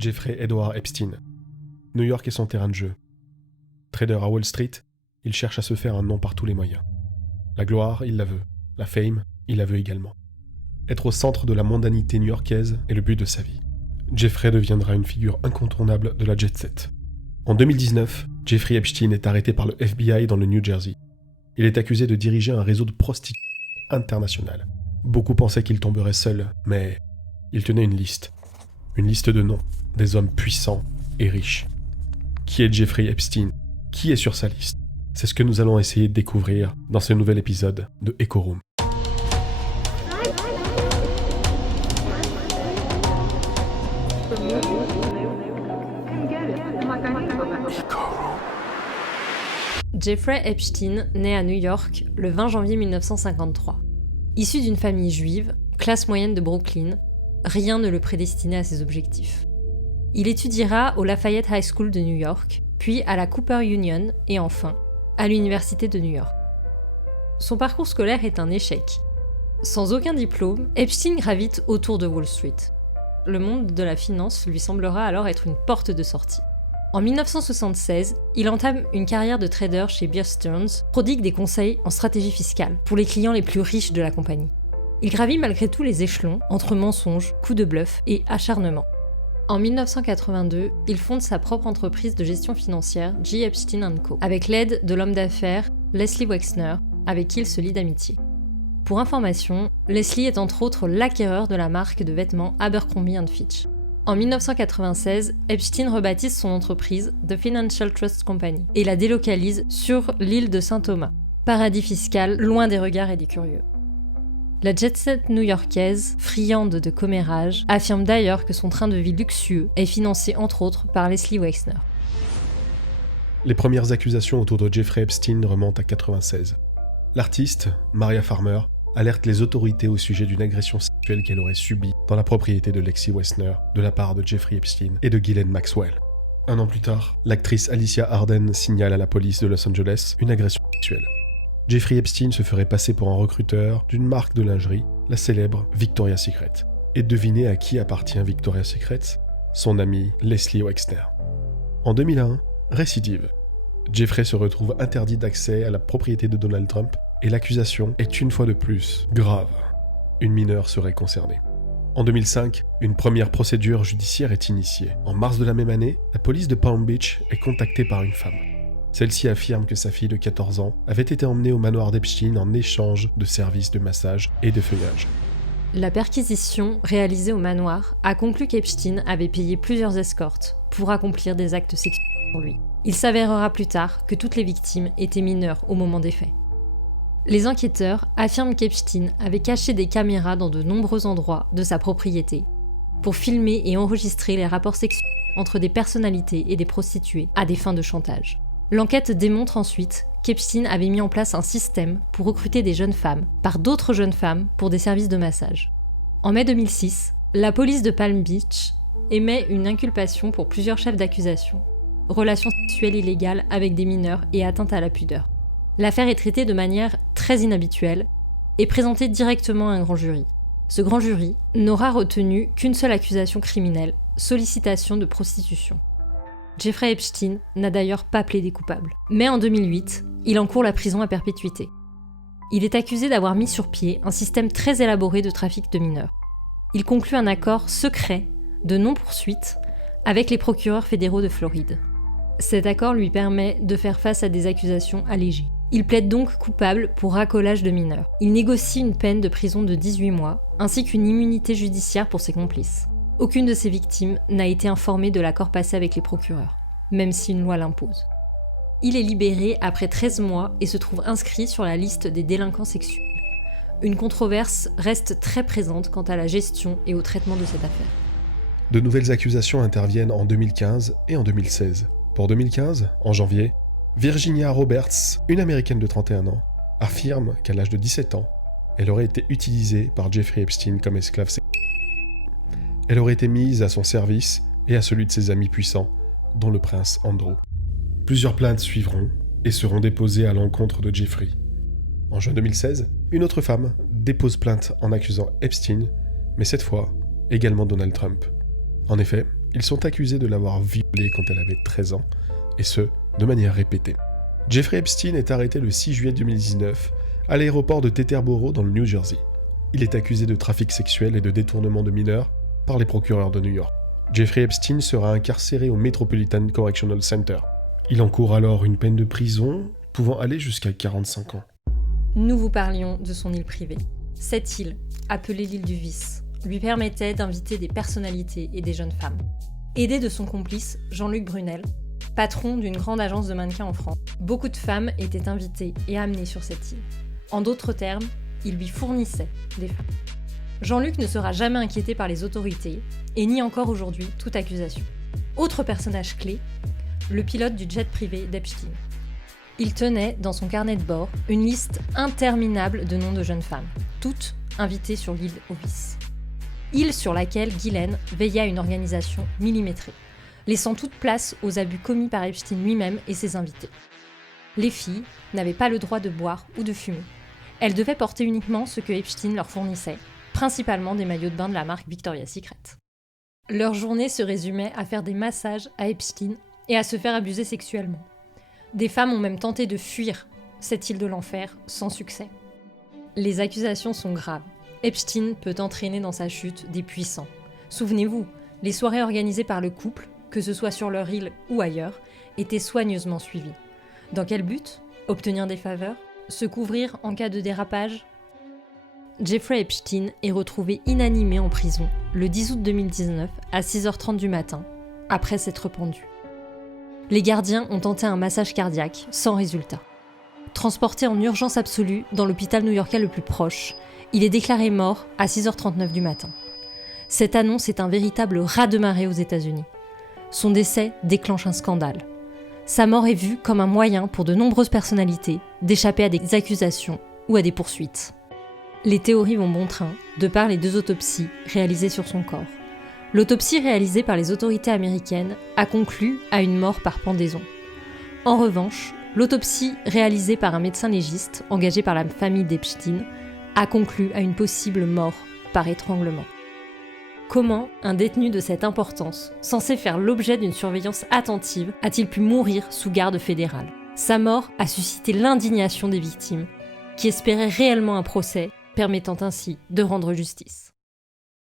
Jeffrey Edward Epstein. New York est son terrain de jeu. Trader à Wall Street, il cherche à se faire un nom par tous les moyens. La gloire, il la veut. La fame, il la veut également. Être au centre de la mondanité new-yorkaise est le but de sa vie. Jeffrey deviendra une figure incontournable de la jet set. En 2019, Jeffrey Epstein est arrêté par le FBI dans le New Jersey. Il est accusé de diriger un réseau de prostitution international. Beaucoup pensaient qu'il tomberait seul, mais il tenait une liste. Une liste de noms, des hommes puissants et riches. Qui est Jeffrey Epstein? Qui est sur sa liste? C'est ce que nous allons essayer de découvrir dans ce nouvel épisode de Echo Room. Jeffrey Epstein naît à New York le 20 janvier 1953. Issu d'une famille juive, classe moyenne de Brooklyn, rien ne le prédestinait à ses objectifs. Il étudiera au Lafayette High School de New York, puis à la Cooper Union et enfin à l'Université de New York. Son parcours scolaire est un échec. Sans aucun diplôme, Epstein gravite autour de Wall Street. Le monde de la finance lui semblera alors être une porte de sortie. En 1976, il entame une carrière de trader chez Bear Stearns, prodigue des conseils en stratégie fiscale pour les clients les plus riches de la compagnie. Il gravit malgré tout les échelons entre mensonges, coups de bluff et acharnement. En 1982, il fonde sa propre entreprise de gestion financière, J. Epstein & Co., avec l'aide de l'homme d'affaires Leslie Wexner, avec qui il se lie d'amitié. Pour information, Leslie est entre autres l'acquéreur de la marque de vêtements Abercrombie & Fitch. En 1996, Epstein rebaptise son entreprise The Financial Trust Company et la délocalise sur l'île de Saint-Thomas, paradis fiscal loin des regards et des curieux. La jet-set new-yorkaise, friande de commérages, affirme d'ailleurs que son train de vie luxueux est financé entre autres par Leslie Wexner. Les premières accusations autour de Jeffrey Epstein remontent à 1996. L'artiste, Maria Farmer, alerte les autorités au sujet d'une agression sexuelle qu'elle aurait subie dans la propriété de Leslie Wexner de la part de Jeffrey Epstein et de Ghislaine Maxwell. Un an plus tard, l'actrice Alicia Arden signale à la police de Los Angeles une agression sexuelle. Jeffrey Epstein se ferait passer pour un recruteur d'une marque de lingerie, la célèbre Victoria's Secret. Et devinez à qui appartient Victoria's Secret? Son ami Leslie Wexner. En 2001, récidive. Jeffrey se retrouve interdit d'accès à la propriété de Donald Trump et l'accusation est une fois de plus grave. Une mineure serait concernée. En 2005, une première procédure judiciaire est initiée. En mars de la même année, la police de Palm Beach est contactée par une femme. Celle-ci affirme que sa fille de 14 ans avait été emmenée au manoir d'Epstein en échange de services de massage et de feuillage. La perquisition réalisée au manoir a conclu qu'Epstein avait payé plusieurs escortes pour accomplir des actes sexuels pour lui. Il s'avérera plus tard que toutes les victimes étaient mineures au moment des faits. Les enquêteurs affirment qu'Epstein avait caché des caméras dans de nombreux endroits de sa propriété pour filmer et enregistrer les rapports sexuels entre des personnalités et des prostituées à des fins de chantage. L'enquête démontre ensuite qu'Epstein avait mis en place un système pour recruter des jeunes femmes par d'autres jeunes femmes pour des services de massage. En mai 2006, la police de Palm Beach émet une inculpation pour plusieurs chefs d'accusation, relations sexuelles illégales avec des mineurs et atteinte à la pudeur. L'affaire est traitée de manière très inhabituelle et présentée directement à un grand jury. Ce grand jury n'aura retenu qu'une seule accusation criminelle, sollicitation de prostitution. Jeffrey Epstein n'a d'ailleurs pas plaidé coupable. Mais en 2008, il encourt la prison à perpétuité. Il est accusé d'avoir mis sur pied un système très élaboré de trafic de mineurs. Il conclut un accord secret de non-poursuite avec les procureurs fédéraux de Floride. Cet accord lui permet de faire face à des accusations allégées. Il plaide donc coupable pour racolage de mineurs. Il négocie une peine de prison de 18 mois, ainsi qu'une immunité judiciaire pour ses complices. Aucune de ses victimes n'a été informée de l'accord passé avec les procureurs, même si une loi l'impose. Il est libéré après 13 mois et se trouve inscrit sur la liste des délinquants sexuels. Une controverse reste très présente quant à la gestion et au traitement de cette affaire. De nouvelles accusations interviennent en 2015 et en 2016. Pour 2015, en janvier, Virginia Roberts, une Américaine de 31 ans, affirme qu'à l'âge de 17 ans, elle aurait été utilisée par Jeffrey Epstein comme esclave sexuelle. Elle aurait été mise à son service et à celui de ses amis puissants, dont le prince Andrew. Plusieurs plaintes suivront et seront déposées à l'encontre de Jeffrey. En juin 2016, une autre femme dépose plainte en accusant Epstein, mais cette fois également Donald Trump. En effet, Ils sont accusés de l'avoir violée quand elle avait 13 ans, et ce, de manière répétée. Jeffrey Epstein est arrêté le 6 juillet 2019 à l'aéroport de Teterboro dans le New Jersey. Il est accusé de trafic sexuel et de détournement de mineurs par les procureurs de New York. Jeffrey Epstein sera incarcéré au Metropolitan Correctional Center. Il encourt alors une peine de prison pouvant aller jusqu'à 45 ans. Nous vous parlions de son île privée. Cette île, appelée l'île du vice, lui permettait d'inviter des personnalités et des jeunes femmes. Aidé de son complice, Jean-Luc Brunel, patron d'une grande agence de mannequins en France, beaucoup de femmes étaient invitées et amenées sur cette île. En d'autres termes, il lui fournissait des femmes. Jean-Luc ne sera jamais inquiété par les autorités et nie encore aujourd'hui toute accusation. Autre personnage clé, le pilote du jet privé d'Epstein. Il tenait dans son carnet de bord une liste interminable de noms de jeunes femmes, toutes invitées sur l'île au vice. Île sur laquelle Ghislaine veillait à une organisation millimétrée, laissant toute place aux abus commis par Epstein lui-même et ses invités. Les filles n'avaient pas le droit de boire ou de fumer. Elles devaient porter uniquement ce que Epstein leur fournissait, principalement des maillots de bain de la marque Victoria's Secret. Leur journée se résumait à faire des massages à Epstein et à se faire abuser sexuellement. Des femmes ont même tenté de fuir cette île de l'enfer sans succès. Les accusations sont graves. Epstein peut entraîner dans sa chute des puissants. Souvenez-vous, les soirées organisées par le couple, que ce soit sur leur île ou ailleurs, étaient soigneusement suivies. Dans quel but ? Obtenir des faveurs ? Se couvrir en cas de dérapage ? Jeffrey Epstein est retrouvé inanimé en prison le 10 août 2019 à 6h30 du matin, après s'être pendu. Les gardiens ont tenté un massage cardiaque, sans résultat. Transporté en urgence absolue dans l'hôpital new-yorkais le plus proche, il est déclaré mort à 6h39 du matin. Cette annonce est un véritable raz-de-marée aux États-Unis. Son décès déclenche un scandale. Sa mort est vue comme un moyen pour de nombreuses personnalités d'échapper à des accusations ou à des poursuites. Les théories vont bon train, de par les 2 autopsies réalisées sur son corps. L'autopsie réalisée par les autorités américaines a conclu à une mort par pendaison. En revanche, l'autopsie réalisée par un médecin légiste engagé par la famille d'Epstein a conclu à une possible mort par étranglement. Comment un détenu de cette importance, censé faire l'objet d'une surveillance attentive, a-t-il pu mourir sous garde fédérale ? Sa mort a suscité l'indignation des victimes, qui espéraient réellement un procès, permettant ainsi de rendre justice.